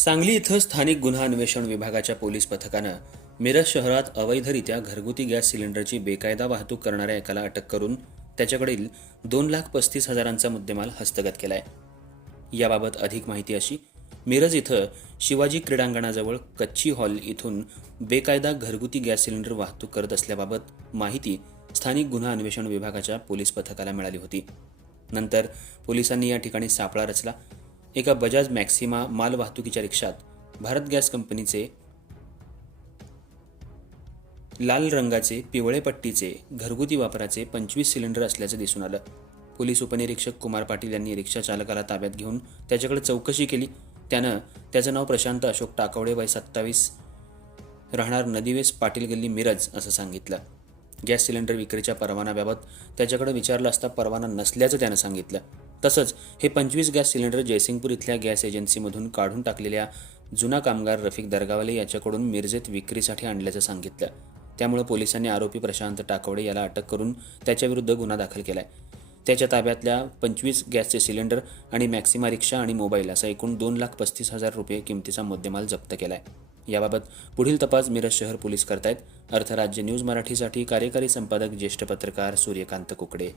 सांगली इथं स्थानिक गुन्हा अन्वेषण विभागाच्या पोलीस पथकानं मिरज शहरात अवैधरित्या घरगुती गॅस सिलेंडरची बेकायदा वाहतूक करणाऱ्या एकाला अटक करून त्याच्याकडील दोन लाख पस्तीस हजारांचा मुद्देमाल हस्तगत केलाय. याबाबत अधिक माहिती अशी मिरज इथं शिवाजी क्रीडांगणाजवळ कच्ची हॉल इथून बेकायदा घरगुती गॅस सिलेंडर वाहतूक करत असल्याबाबत माहिती स्थानिक गुन्हा अन्वेषण विभागाच्या पोलीस पथकाला मिळाली होती. नंतर पोलिसांनी या ठिकाणी सापळा रचला एका बजाज मॅक्सिमा माल वाहतुकीच्या रिक्षात भारत गॅस कंपनीचे लाल रंगाचे पिवळे पट्टीचे घरगुती वापराचे पंचवीस सिलेंडर असल्याचं दिसून आलं. पोलीस उपनिरीक्षक कुमार पाटील यांनी रिक्षा चालकाला ताब्यात घेऊन त्याच्याकडे चौकशी केली. त्यानं त्याचं नाव प्रशांत अशोक टाकवडे वय सत्तावीस राहणार नदीवेस पाटील गल्ली मिरज असं सांगितलं. गॅस सिलेंडर विक्रीच्या परवान्याबाबत त्याच्याकडे विचारलं असता परवाना नसल्याचं त्यानं सांगितलं. तसंच हे पंचवीस गॅस सिलेंडर जयसिंगपूर इथल्या गॅस एजन्सीमधून काढून टाकलेल्या जुना कामगार रफिक दरगावले याच्याकडून मिरजेत विक्रीसाठी आणल्याचं सांगितलं. त्यामुळे पोलिसांनी आरोपी प्रशांत टाकवडे याला अटक करून त्याच्याविरुद्ध गुन्हा दाखल केलाय. त्याच्या ताब्यातल्या पंचवीस गॅसचे सिलेंडर आणि मॅक्सिमा रिक्षा आणि मोबाईल असा एकूण दोन लाख पस्तीस हजार रुपये किमतीचा मुद्देमाल जप्त केलाय. याबाबत पुढील तपास मिरज शहर पोलीस करतायत. अर्थराज्य न्यूज मराठीसाठी कार्यकारी संपादक ज्येष्ठ पत्रकार सूर्यकांत कुकडे.